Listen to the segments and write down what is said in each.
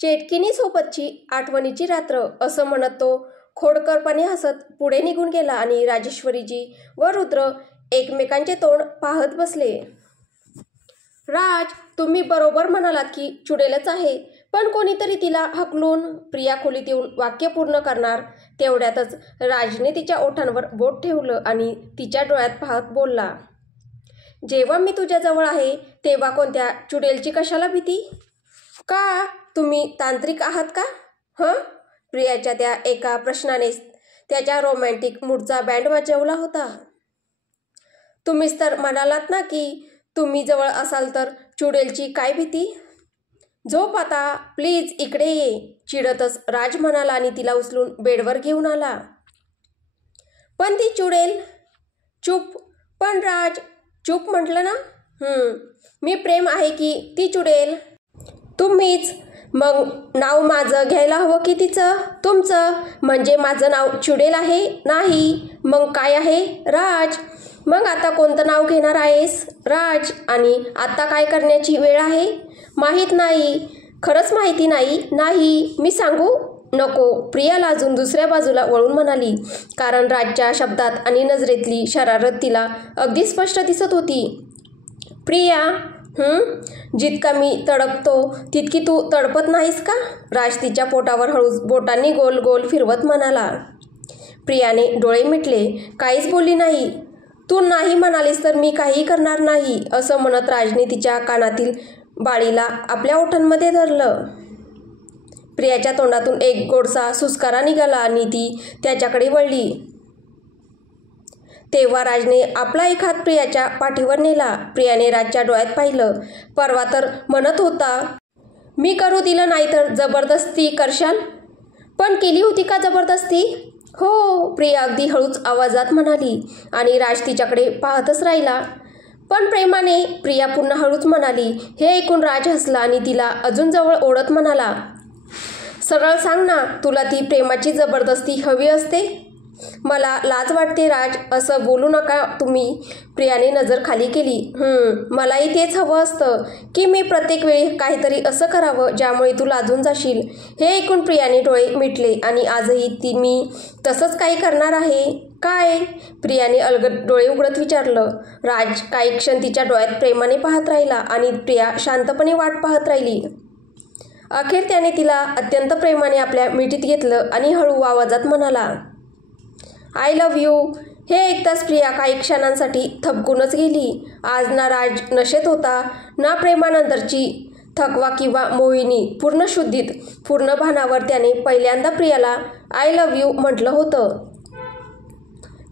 चेटकिनी सोबतची आठवणीची रात्र असं म्हणत तो खोडकरपणे हसत पुढे निघून गेला आणि राजेश्वरीजी व रुद्र एकमेकांचे तोंड पाहत बसले. राज, तुम्ही बरोबर म्हणालात की चुडेलच आहे, पण कोणीतरी तिला हकलून. प्रिया खोलीत येऊन वाक्य पूर्ण करणार तेवढ्यातच राजने तिच्या ओठांवर बोट ठेवलं आणि तिच्या डोळ्यात पाहत बोलला, जेव्हा मी तुझ्याजवळ आहे तेव्हा कोणत्या चुडेलची कशाला भीती? का तुम्ही तांत्रिक आहात का? प्रियाच्या त्या एका प्रश्नानेच त्याच्या रोमॅन्टिक मूडचा बँड वाजवला होता. तुम्हीच तर म्हणालात ना की तुम्ही जवळ असाल तर चुडेलची काय भीती? झोप आता, प्लीज इकडे ये, चिडतच राज म्हणाला आणि तिला उचलून बेडवर घेऊन आला. पण ती चुडेल. चूप. पण राज, चूप म्हटलं ना. मी प्रेम आहे की ती चुडेल? तुम्हीच. मग नाव माझं घ्यायला हवं की तिचं? तुमचं. म्हणजे माझं नाव चुडेल आहे? नाही. मग काय आहे? राज. मग आता कोणतं नाव घेणार आहेस? राज. आणि आता काय करण्याची वेळ आहे? माहीत नाही. खरंच माहिती नाही? नाही. मी सांगू? नको. प्रिया लाजून दुसऱ्या बाजूला वळून म्हणाली, कारण राजच्या शब्दात आणि नजरेतली शरारत तिला अगदी स्पष्ट दिसत होती. प्रिया, जितका मी तडपतो तितकी तू तडपत नाहीस का? राज तिच्या पोटावर हळूच बोटांनी गोल गोल फिरवत म्हणाला. प्रियाने डोळे मिटले, काहीच बोलली नाही. तू नाही म्हणालीस तर मी काही करणार नाही, असं म्हणत राजने तिच्या कानातील बाळीला आपल्या ओठांमध्ये धरलं. प्रियाच्या तोंडातून एक गोडसा सुस्कारा निघाला आणि ती त्याच्याकडे वळली. तेव्हा राजने आपला एक हात प्रियाच्या पाठीवर नेला. प्रियाने राजच्या डोळ्यात पाहिलं. परवा तर म्हणत होता, मी करू दिलं नाही तर जबरदस्ती करशाल. पण केली होती का जबरदस्ती? हो, प्रिया अगदी हळूच आवाजात म्हणाली आणि राज तिच्याकडे पाहतच राहिला. पण प्रेमाने, प्रिया पुन्हा हळूच म्हणाली. हे ऐकून राज हसला आणि तिला अजून जवळ ओढत म्हणाला, सरळ सांग ना, तुला ती प्रेमाची जबरदस्ती हवी असते? मला लाज वाटते राज, असं बोलू नका तुम्ही. प्रियाने नजर खाली केली. मलाही तेच हवं असतं की मी प्रत्येक वेळी काहीतरी असं करावं ज्यामुळे तू लाजून जाशील. हे ऐकून प्रियाने डोळे मिटले आणि आजही मी तसंच काही करणार आहे. काय? प्रियाने अलगद डोळे उघडत विचारलं. राज काही क्षण तिच्या डोळ्यात प्रेमाने पाहत राहिला आणि प्रिया शांतपणे वाट पाहत राहिली. अखेर त्याने तिला अत्यंत प्रेमाने आपल्या मिठीत घेतलं आणि हळू आवाजात म्हणाला, आय लव्ह यू. हे ऐकताच प्रिया काही क्षणांसाठी थबकूनच गेली. आज ना राज नशेत होता, ना प्रेमानंतरची थकवा किंवा मोहिनी. पूर्ण शुद्धीत, पूर्ण भानावर त्याने पहिल्यांदा प्रियाला आय लव्ह यू म्हटलं होतं.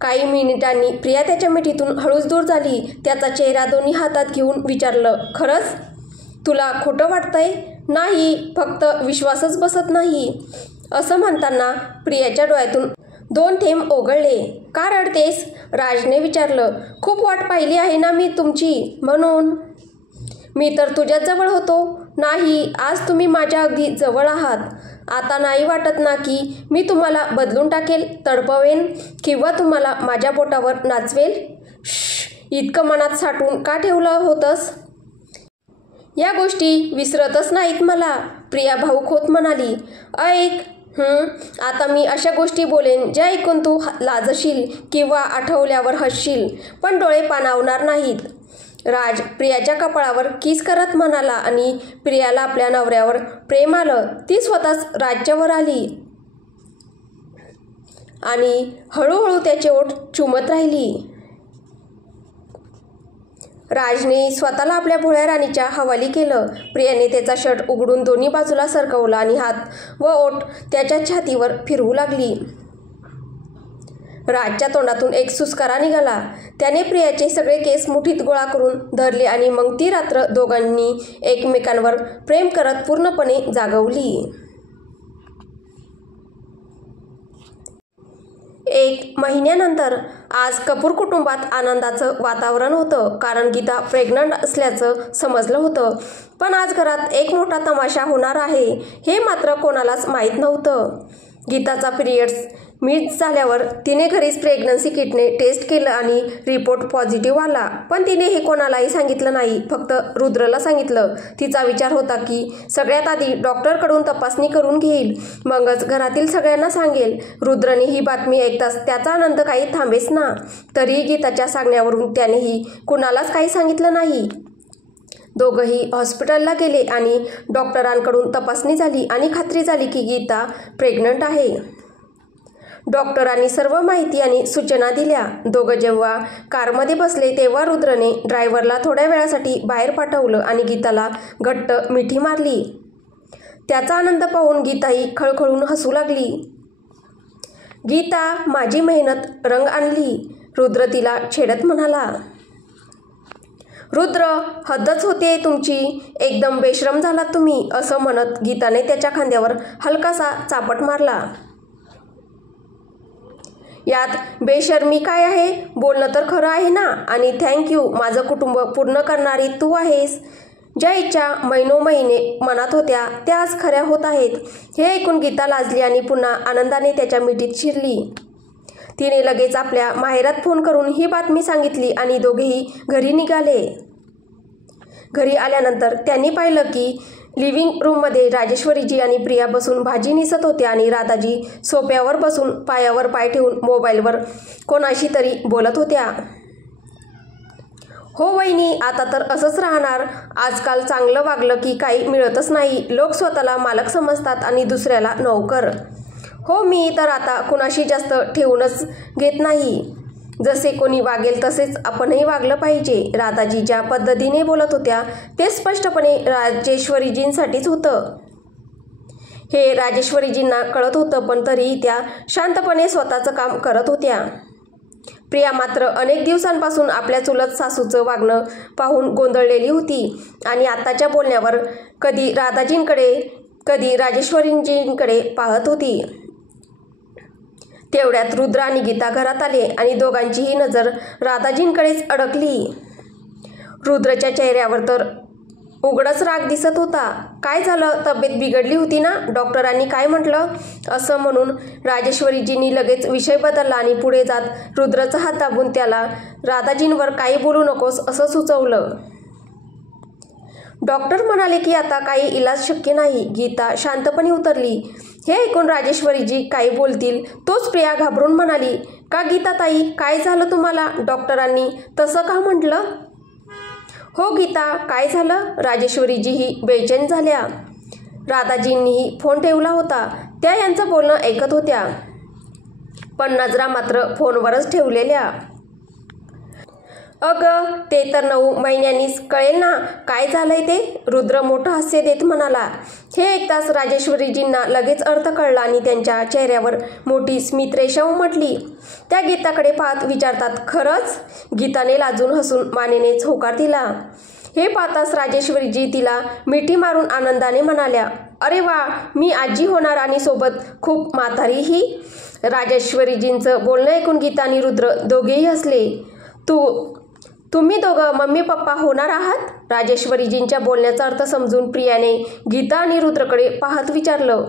काही मिनिटांनी प्रिया त्याच्या मिठीतून हळूच दूर झाली. त्याचा चेहरा दोन्ही हातात घेऊन विचारलं, खरंच? तुला खोटं वाटतंय? नाही, फक्त विश्वासच बसत नाही. असं म्हणताना प्रियाच्या डोळ्यातून 2 थेंब ओघळले. का रडतेस? राजने विचारलं. खूप वाट पाहिली आहे ना मी तुमची, म्हणून. मी तर तुझ्याच जवळ होतो. नाही, आज तुम्ही माझ्या अगदी जवळ आहात. आता नाही वाटत ना की मी तुम्हाला बदलून टाकेल, तडपवेन किंवा तुम्हाला माझ्या बोटावर नाचवेल? इतकं मनात साठवून का ठेवलं होतंस? या गोष्टी विसरतच नाहीत मला, प्रिया भाऊक होत म्हणाली. ऐक, आता मी अशा गोष्टी बोलेन ज्या ऐकून तू लाजशील किंवा आठवल्यावर हसशील, पण डोळे पाणावणार नाहीत. राज प्रियाच्या कपाळावर किस करत म्हणाला आणि प्रियाला आपल्या नवऱ्यावर प्रेम आलं. ती स्वतःच राजच्यावर आली आणि हळूहळू त्याचे ओठ चुमत राहिली. राजने स्वतःला आपल्या भोळ्या राणीच्या हवाली केलं. प्रियाने त्याचा शर्ट उघडून दोन्ही बाजूला सरकवला आणि हात व ओठ त्याच्या छातीवर फिरवू लागली. राजच्या तोंडातून एक सुस्कारा निघाला. त्याने प्रियाचे सगळे केस मुठीत गोळा करून धरले आणि मग ती रात्र दोघांनी एकमेकांवर प्रेम करत पूर्णपणे जागवली. 1 महिन्यानंतर आज कपूर कुटुंबात आनंदाचं वातावरण होतं, कारण गीता प्रेग्नंट असल्याचं समजलं होतं. पण आज घरात एक मोठा तमाशा होणार आहे हे मात्र कोणालाच माहीत नव्हतं. गीताचा पिरियड्स मिस झाल्यावर तिने घरीच प्रेग्नन्सी किटने टेस्ट केलं आणि रिपोर्ट पॉझिटिव्ह आला. पण तिने हे कोणालाही सांगितलं नाही, फक्त रुद्रला सांगितलं. तिचा विचार होता की सगळ्यात आधी डॉक्टरकडून तपासणी करून घेईल, मगच घरातील सगळ्यांना सांगेल. रुद्रने ही बातमी ऐकताच त्याचा आनंद काही थांबेच ना. तरीही गीताच्या सांगण्यावरून त्यानेही कुणालाच काही सांगितलं नाही. दोघंही हॉस्पिटलला गेले आणि डॉक्टरांकडून तपासणी झाली आणि खात्री झाली की गीता प्रेग्नंट आहे. डॉक्टरांनी सर्व माहिती आणि सूचना दिल्या. दोघं जेव्हा कारमध्ये बसले तेव्हा रुद्रने ड्रायव्हरला थोड्या वेळासाठी बाहेर पाठवलं आणि गीताला घट्ट मिठी मारली. त्याचा आनंद पाहून गीताही खळखळून हसू लागली. गीता, माझी मेहनत रंग आणली, रुद्र तिला छेडत म्हणाला. रुद्र, हद्दच होते तुमची, एकदम बेशरम झालात तुम्ही, असं म्हणत गीताने त्याच्या खांद्यावर हलकासा चापट मारला. यात बेशर्मी काय आहे? बोलणं तर खरं आहे ना. आणि थँक्यू, माझं कुटुंब पूर्ण करणारी तू आहेस. ज्या इच्छा महिनोमहिने मनात होत्या त्या आज खऱ्या होत आहेत. हे ऐकून गीता लाजली आणि पुन्हा आनंदाने त्याच्या मिठीत शिरली. तिने लगेच आपल्या माहेरात फोन करून ही बातमी सांगितली आणि दोघेही घरी निघाले. घरी आल्यानंतर त्यांनी पाहिलं की लिव्हिंग रूममध्ये राजेश्वरीजी आणि प्रिया बसून भाजी निसत होत्या आणि राधाजी सोफ्यावर बसून पायावर पाय ठेवून मोबाईलवर कोणाशी तरी बोलत होत्या. हो वहिनी, आता तर असंच राहणार. आजकाल चांगलं वागलं की काही मिळतच नाही. लोक स्वतःला मालक समजतात आणि दुसऱ्याला नोकर. हो, मी तर आता कुणाशी जास्त ठेवूनच घेत नाही. जसे कोणी वागेल तसेच आपणही वागलं पाहिजे. राधाजी ज्या पद्धतीने बोलत होत्या ते स्पष्टपणे राजेश्वरीजींसाठीच होतं. हे राजेश्वरीजींना कळत होतं, पण तरीही त्या शांतपणे स्वतःचं काम करत होत्या. प्रिया मात्र अनेक दिवसांपासून आपल्या चुलत सासूचं वागणं पाहून गोंधळलेली होती आणि आत्ताच्या बोलण्यावर कधी राधाजींकडे कधी राजेश्वरीजींकडे पाहत होती. तेवढ्यात रुद्र आणि गीता घरात आले आणि दोघांचीही नजर राधाजींकडेच अडकली. रुद्रच्या चेहऱ्यावर तर उघडच राग दिसत होता. काय झालं? तब्येत बिघडली होती ना? डॉक्टरांनी काय म्हटलं? असं म्हणून राजेश्वरीजींनी लगेच विषय बदलला आणि पुढे जात रुद्रचा हात दाबून त्याला राधाजींवर काही बोलू नकोस असं सुचवलं. डॉक्टर म्हणाले की आता काही इलाज शक्य नाही. गीता शांतपणे उतरली. हे ऐकून राजेश्वरीजी काही बोलतील तोच प्रिया घाबरून म्हणाली, का गीताताई, काय झालं तुम्हाला? डॉक्टरांनी तसं का म्हटलं? हो गीता, काय झालं? राजेश्वरीजीही बेचैन झाल्या. राधाजींनीही फोन ठेवला होता. त्या यांचं बोलणं ऐकत होत्या, पण नजरा मात्र फोनवरच ठेवलेल्या. अगं, ते तर 9 महिन्यांनीच कळेल ना काय झालंय ते, रुद्र मोठं हास्य देत म्हणाला. हे ऐकताच राजेश्वरीजींना लगेच अर्थ कळला आणि त्यांच्या चेहऱ्यावर मोठी स्मितरेषा उमटली. त्या गीताकडे पाहत विचारतात, खरंच? गीताने लाजून हसून मानेनेच होकार दिला. हे पाहताच राजेश्वरीजी तिला मिठी मारून आनंदाने म्हणाल्या, अरे वा, मी आजी होणार आणि सोबत खूप म्हातारीही. राजेश्वरीजींचं बोलणं ऐकून गीता आणि रुद्र दोघेही हसले. तुम्ही दोघं मम्मी पप्पा होणार आहात? राजेश्वरीजींच्या बोलण्याचा अर्थ समजून प्रियाने गीता आणि रुद्रकडे पाहत विचारलं.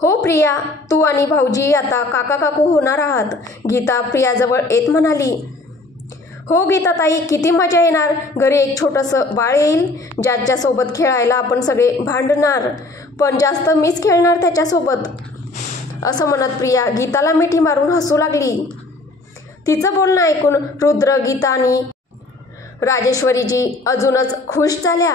हो प्रिया, तू आणि भाऊजी आता काका काकू होणार आहात, गीता प्रियाजवळ येत म्हणाली. हो गीताताई, किती मजा येणार. घरी एक छोटंसं बाळ येईल ज्याच्यासोबत खेळायला आपण सगळे भांडणार, पण जास्त मीच खेळणार त्याच्यासोबत. असं म्हणत प्रिया गीताला मिठी मारून हसू लागली. तिचं बोलणं ऐकून रुद्र, गीता आणि राजेश्वरीजी अजूनच खुश झाल्या.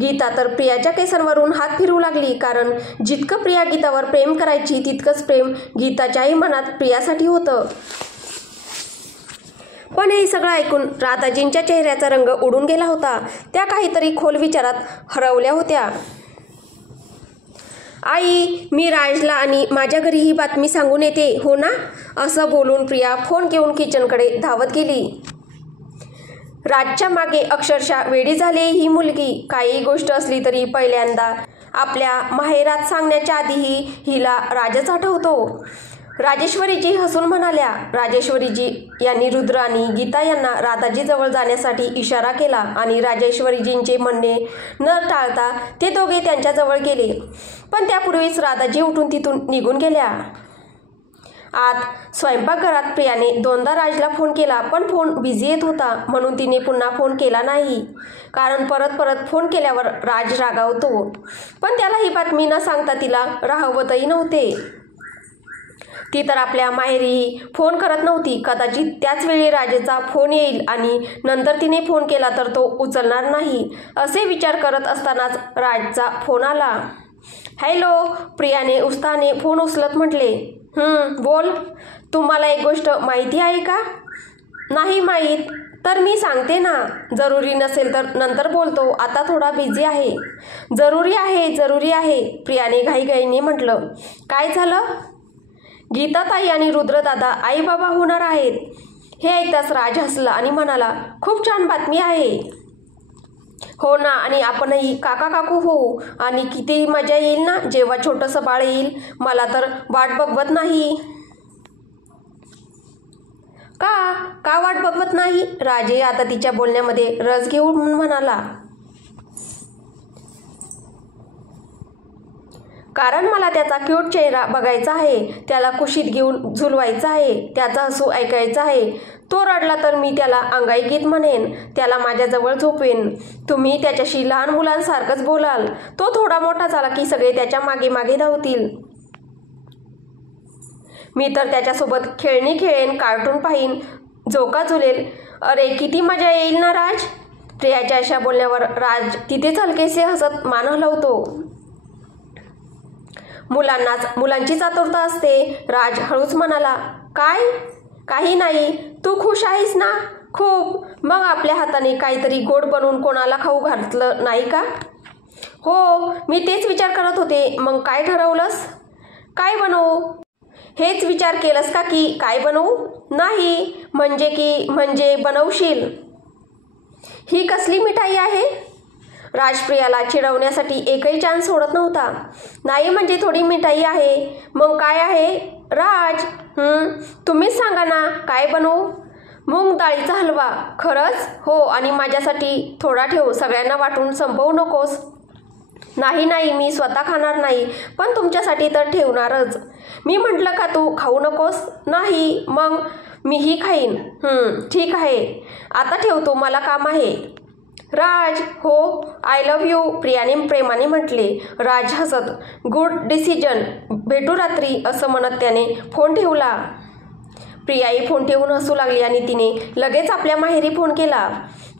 गीता तर प्रियाच्या केसांवरून हात फिरवू लागली, कारण जितकं प्रिया गीतावर प्रेम करायची तितकंच प्रेम गीताच्याही मनात प्रियासाठी होतं. पण हे सगळं ऐकून राधाजींच्या चेहऱ्याचा रंग उडून गेला होता. त्या काहीतरी खोल विचारात हरवल्या होत्या. आई, मी राजला आणि माझ्या घरी ही बातमी सांगून येते, हो ना? असं बोलून प्रिया फोन घेऊन किचनकडे धावत गेली. राजच्या मागे अक्षरशः वेडी झाली ही मुलगी. काही गोष्ट असली तरी पहिल्यांदा आपल्या माहेरात सांगण्याच्या आधीही हिला राजच आठवतो. राजेश्वरीजी हसून म्हणाल्या. राजेश्वरीजी यांनी रुद्र आणि गीता यांना राधाजीजवळ जाण्यासाठी इशारा केला आणि राजेश्वरीजींचे म्हणणे न टाळता ते दोघे त्यांच्याजवळ गेले. पण त्यापूर्वीच राधाजी उठून तिथून निघून गेल्या. आत स्वयंपाकघरात प्रियाने दोनदा राजला फोन केला, पण फोन बिझी येत होता म्हणून तिने पुन्हा फोन केला नाही. कारण परत परत फोन केल्यावर राज रागावतो. पण त्याला ही बातमी न सांगता तिला राहवतही नव्हते. ती तर आपल्या माहेरी फोन करत नव्हती. कदाचित त्याच वेळी राजेचा फोन येईल आणि नंतर तिने फोन केला तर तो उचलणार नाही, असे विचार करत असतानाच राजचा फोन आला. हॅलो, प्रियाने उत्साहाने फोन उचलत म्हटले. बोल. तुम्हाला एक गोष्ट माहिती आहे का? नाही माहीत. तर मी सांगते ना. जरुरी नसेल तर नंतर बोलतो, आता थोडा बिझी आहे. जरुरी आहे, जरुरी आहे, प्रियाने घाईघाईने म्हटलं. काय झालं? गीताताई आणि रुद्रदादा आई बाबा होणार आहेत. हे ऐकताच राज हसला आणि म्हणाला, खूप छान बातमी आहे. हो ना, आणि आपणही काका काकू होऊ. आणि किती मजा येईल ना जेव्हा छोटंसं बाळ येईल. मला तर वाट बघवत नाही. का वाट बघवत नाही? राजे आता तिच्या बोलण्यामध्ये रस घेऊन म्हणाला. कारण मला त्याचा क्यूट चेहरा बघायचा आहे, त्याला कुशीत घेऊन झुलवायचं आहे, त्याचा हसू ऐकायचं आहे. तो रडला तर मी त्याला अंगाई गीत म्हणेन, त्याला माझ्याजवळ झोपेन. तुम्ही त्याच्याशी लहान मुलांसारखंच बोलाल. तो थोडा मोठा झाला की सगळे त्याच्या मागे मागे धावतील. मी तर त्याच्यासोबत खेळणी खेळेन, कार्टून पाहीन, झोका झुलेल. अरे किती मजा येईल ना राज. प्रियाच्या अशा बोलण्यावर राज तिथेच हलकेसे हसत मान हलवतो. मुलांची आतुरता असते. राज हळूच म्हणाला. काय? काही नाही. तू खुश आहेस ना? खूप. मग आपल्या हाताने काहीतरी गोड बनवून कोणाला खाऊ घातलं नाही का? हो, मी तेच विचार करत होते. मग काय ठरवलंस? काय बनवू? हेच विचार केलंस का की काय बनवू? नाही, म्हणजे बनवशील. ही कसली मिठाई आहे? राजप्रियाला चिडवण्यासाठी एकही चान्स सोडत नव्हता. नाही म्हणजे थोडी मिठाई आहे. मग काय आहे? राज, तुम्हीच सांगा ना, काय बनवू? मूग डाळीचा हलवा. खरंच? हो, आणि माझ्यासाठी थोडा ठेव, सगळ्यांना वाटून संपवू नकोस. नाही, मी स्वतः खाणार नाही, पण तुमच्यासाठी तर ठेवणारच. मी म्हटलं का तू खाऊ नकोस? नाही, मग मीही खाईन. ठीक आहे, आता ठेवतो, मला काम आहे. राज, हो, आय लव्ह यू, प्रियाने प्रेमाने म्हटले. राज हसत, गुड डिसिजन, भेटू रात्री, असं म्हणत त्याने फोन ठेवला. प्रियाही फोन ठेवून हसू लागली आणि तिने लगेच आपल्या माहेरी फोन केला.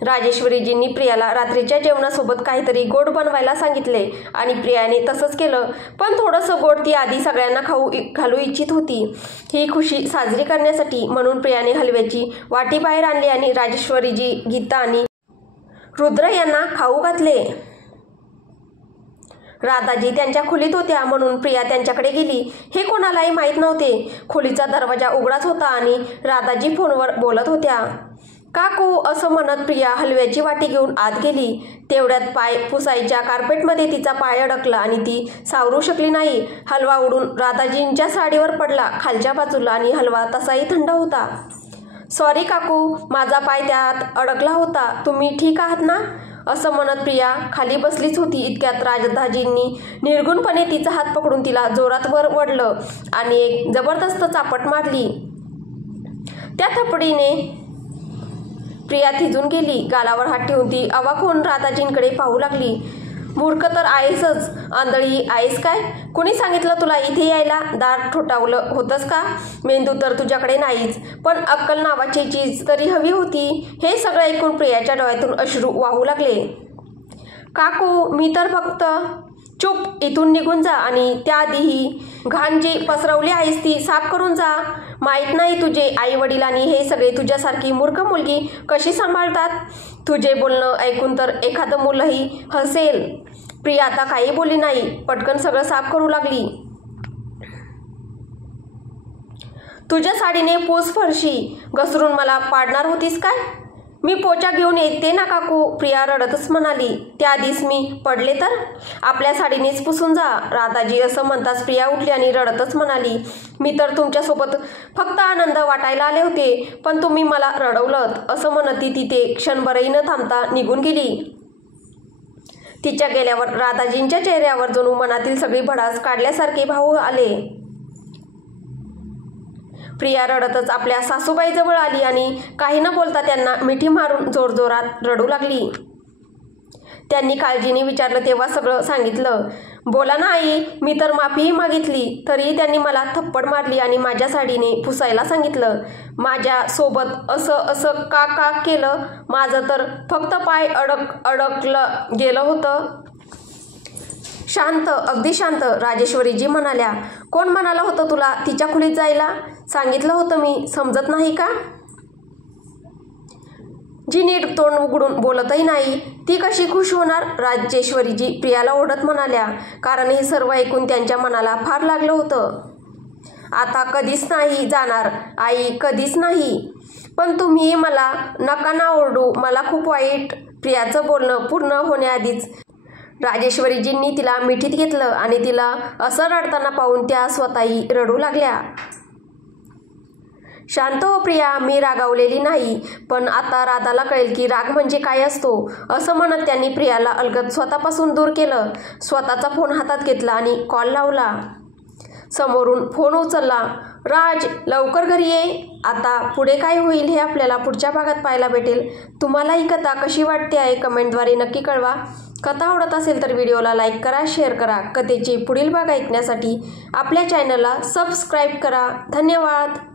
राजेश्वरीजींनी प्रियाला रात्रीच्या जेवणासोबत काहीतरी गोड बनवायला सांगितले आणि प्रियाने तसंच केलं. पण थोडंसं गोड ती आधी सगळ्यांना घालू इच्छित होती. ही खुशी साजरी करण्यासाठी म्हणून प्रियाने हलव्याची वाटी बाहेर आणली आणि राजेश्वरीजी, गीता आणि रुद्र यांना खाऊ घातले. राधाजी त्यांच्या खोलीत होत्या म्हणून प्रिया त्यांच्याकडे गेली. हे कोणालाही माहीत नव्हते. खोलीचा दरवाजा उघडाच होता आणि राधाजी फोनवर बोलत होत्या. काकू, असं म्हणत प्रिया हलव्याची वाटी घेऊन आत गेली. तेवढ्यात पाय पुसायच्या कार्पेटमध्ये तिचा पाय अडकला आणि ती सावरू शकली नाही. हलवा उडून राधाजींच्या साडीवर पडला खालच्या बाजूला आणि हलवा तसाही थंड होता. सॉरी काकू, माझा पाय त्यात अडकला होता. तुम्ही ठीक आहात ना? असं म्हणत प्रिया खाली बसलीच होती. इतक्यात राधाजींनी निर्गुणपणे तिचा हात पकडून तिला जोरात वर ओढलं आणि एक जबरदस्त चापट मारली. त्या थपडीने प्रिया थिजून गेली. गालावर हात ठेवून ती अवाक होऊन राधाजींकडे पाहू लागली. मूर्ख तर आहेसच, आंधळी आहेस काय? कुणी सांगितलं तुला इथे यायला? दार ठोठावलं होतंस का? मेंदू तर तुझ्याकडे नाहीच, पण अक्कल नावाची चीज तरी हवी होती. हे सगळं ऐकून प्रियाच्या डोळ्यातून अश्रू वाहू लागले. काकू, मी तर फक्त... चुप, इथून निघून जा आणि त्याआधीही घाण जी पसरवली आहेस ती साफ करून जा. माहीत नाही तुझे आई वडील आणि हे सगळे तुझ्यासारखी मूर्ख मुलगी कशी सांभाळतात. तुझे बोलणं ऐकून तर एखादं मुलंही हसेल. प्रिया आता काही बोलली नाही. पटकन सगळं साफ करू लागली. तुझ्या साडीने पूस फरशी घसरून मला पाडणार होतीस काय? मी पोचा घेऊन येते ना काकू, प्रिया रडतच म्हणाली. त्याआधीच मी पडले तर आपल्या साडीनेच पुसून जा. राधाजी असं म्हणताच प्रिया उठली आणि रडतच म्हणाली, मी तर तुमच्यासोबत फक्त आनंद वाटायला आले होते, पण तुम्ही मला रडवलंत. असं म्हणत ती तिथे क्षणभरही न थांबता निघून गेली. तिच्या गेल्यावर राधाजींच्या चेहऱ्यावर जणू मनातील सगळी भडास काढल्यासारखे भाव आले. प्रिया रडतच आपल्या सासूबाईजवळ आली आणि काही न बोलता त्यांना मिठी मारून जोरजोरात रडू लागली. त्यांनी काळजीने विचारलं तेव्हा सगळं सांगितलं. बोला ना आई, मी तर माफीही मागितली तरीही त्यांनी मला थप्पड मारली आणि माझ्या साडीने पुसायला सांगितलं. माझ्या सोबत असं का का केलं? माझं तर फक्त पाय अडकलं गेलं होतं. शांत, अगदी शांत, राजेश्वरीजी म्हणाल्या. कोण म्हणालं होतं तुला तिच्या खोलीत जायला? सांगितलं होतं मी, समजत नाही का? जी नीट तोंड उघडून बोलतही नाही ती कशी खुश होणार? राजेश्वरीजी प्रियाला ओढत म्हणाल्या, कारण हे सर्व ऐकून त्यांच्या मनाला फार लागलं होतं. आता कधीच नाही जाणार आई, कधीच नाही. पण तुम्ही मला नका ना ओरडू, मला खूप वाईट. प्रियाचं बोलणं पूर्ण होण्याआधीच राजेश्वरीजींनी तिला मिठीत घेतलं आणि तिला असं रडताना पाहून त्या स्वतःही रडू लागल्या. शांत हो प्रिया, मी रागावलेली नाही, पण आता राधाला कळेल की राग म्हणजे काय असतो. असं म्हणत त्यांनी प्रियाला अलगद स्वतःपासून दूर केलं. स्वतःचा फोन हातात घेतला आणि कॉल लावला. समोरून फोन उचलला. राज, लवकर घरी ये. आता पुढे काय होईल हे आपल्याला पुढच्या भागात पाहायला भेटेल. तुम्हाला ही कथा कशी वाटते आहे कमेंटद्वारे नक्की कळवा. कथा आवडत असेल तर व्हिडिओला लाईक करा, शेअर करा. कथेचे पुढील भाग ऐकण्यासाठी आपल्या चॅनलला सबस्क्राईब करा. धन्यवाद.